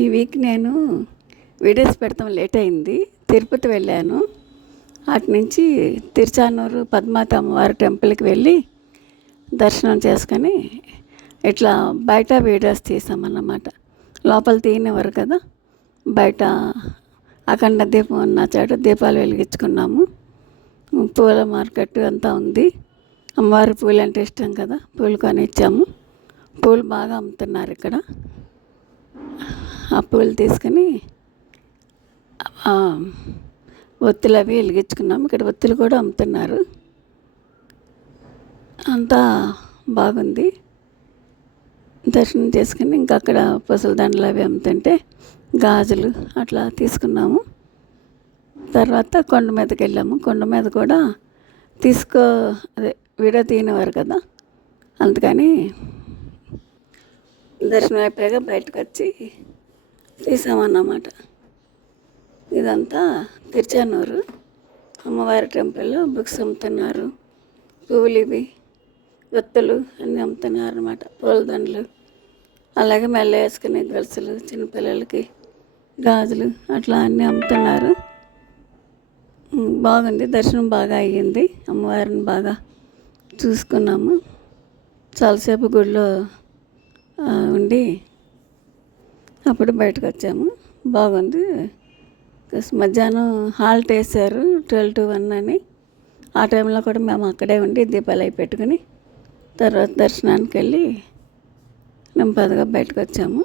ఈ వీక్ నేను వీడియోస్ పెడతాం లేట్ అయింది. తిరుపతి వెళ్ళాను. అటు నుంచి తిరుచానూరు పద్మావతి అమ్మవారి టెంపుల్కి వెళ్ళి దర్శనం చేసుకొని ఇట్లా బయట వీడియోస్ తీసామన్నమాట. లోపల తీయనివ్వరు కదా. బయట అఖండ దీపం ఉన్న చాటు దీపాలు వెలిగించుకున్నాము. పూల మార్కెట్ అంతా ఉంది. అమ్మవారి పూలు అంటే ఇష్టం కదా. పూలు కొని ఇచ్చాము పూలు బాగా అమ్ముతున్నారు ఇక్కడ. ఆ తీసుకుని తీసుకొని ఒత్తులు అవి వెలిగించుకున్నాము. ఇక్కడ ఒత్తులు కూడా అమ్ముతున్నారు. అంతా బాగుంది. దర్శనం చేసుకుని ఇంకా అక్కడ పసుల దండలు అవి అమ్ముతుంటే గాజులు అట్లా తీసుకున్నాము. తర్వాత కొండ మీదకి వెళ్ళాము. కొండ మీద కూడా తీసుకో అదే వీడియో తీయనివారు కదా. అందుకని దర్శనం అయిపోయాక బయటకు వచ్చి తీసామన్నమాట. ఇదంతా తిరుచానూరు అమ్మవారి టెంపుల్లో బుక్స్ అమ్ముతున్నారు. పువ్వులు ఇవి వత్తులు అన్నీ అమ్ముతున్నారు అనమాట పూలదండలు అలాగే మెల్ల వేసుకునే గొలుసులు చిన్నపిల్లలకి గాజులు అట్లా అన్నీ అమ్ముతున్నారు. బాగుంది. దర్శనం బాగా అయ్యింది. అమ్మవారిని బాగా చూసుకున్నాము. చాలాసేపు గుడిలో ఉండి అప్పుడు బయటకు వచ్చాము బాగుంది మధ్యాహ్నం హాల్ట్ వేసారు ట్వెల్వ్ టు వన్ అని. ఆ టైంలో కూడా మేము అక్కడే ఉండి దీపాలు అవి పెట్టుకుని తర్వాత దర్శనానికి వెళ్ళి నెమ్మదిగా బయటకు వచ్చాము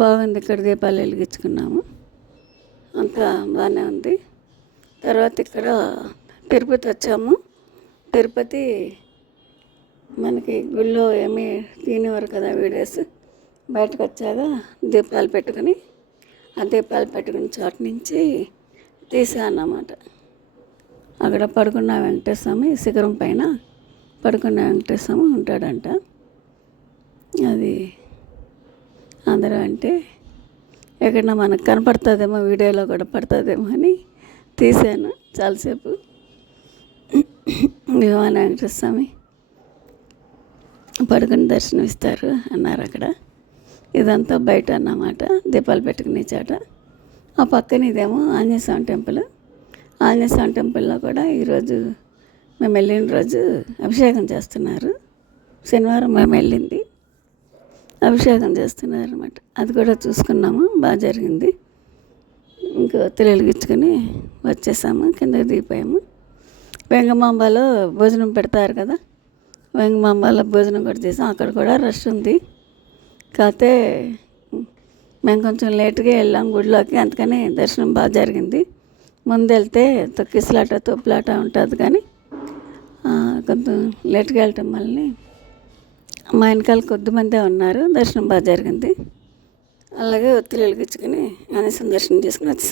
బాగుంది ఇక్కడ దీపాలు వెలిగించుకున్నాము. అంతా బాగానే ఉంది. తర్వాత ఇక్కడ తిరుపతి వచ్చాము. తిరుపతి మనకి గుళ్ళో ఏమీ తినేవారు కదా వీడియోస్. బయటకు వచ్చాక దీపాలు పెట్టుకుని ఆ దీపాలు పెట్టుకుని చోట నుంచి తీసా అన్నమాట అక్కడ పడుకున్న వెంకటేశ్వమి శిఖరం పైన పడుకున్న వెంకటేశ్వమి ఉంటాడంట. అది అందరూ అంటే ఎక్కడన్నా మనకు కనపడుతుందేమో వీడియోలో కూడా పడుతుందేమో అని తీశాను చాలాసేపు. విమాన వెంకటేశ్వమి పడుకుని దర్శనం ఇస్తారు అన్నారు అక్కడ. ఇదంతా బయట అన్నమాట. దీపాలు పెట్టుకునే చాట. ఆ పక్కన ఇదేమో ఆంజనేయస్వామి టెంపుల్. ఆంజనేయస్వామి టెంపుల్లో కూడా ఈరోజు మేము వెళ్ళిన రోజు అభిషేకం చేస్తున్నారు. శనివారం మేము వెళ్ళింది. అభిషేకం చేస్తున్నారు అనమాట అది కూడా చూసుకున్నాము. బాగా జరిగింది. ఇంకా ఒత్తిడి వచ్చేసాము. కింద దిగిపోయాము. వెంగమాంబలో భోజనం పెడతారు కదా. వెంగమాంబలో భోజనం కూడా చేసాం. అక్కడ కూడా రష్ ఉంది. కాకపోతే మేము కొంచెం లేట్గా వెళ్ళాం గుడిలోకి అందుకని దర్శనం బాగా జరిగింది. ముందు వెళ్తే తొక్కిసలాట తొప్పులాట ఉంటుంది కానీ కొంచెం లేట్గా వెళ్ళటం మళ్ళీ మా వెనకాల కొద్దిమందే ఉన్నారు. దర్శనం బాగా జరిగింది. అలాగే ఒత్తిళ్ళు వెలిగించుకొని అనేసం దర్శనం చేసుకుని వచ్చేసాం.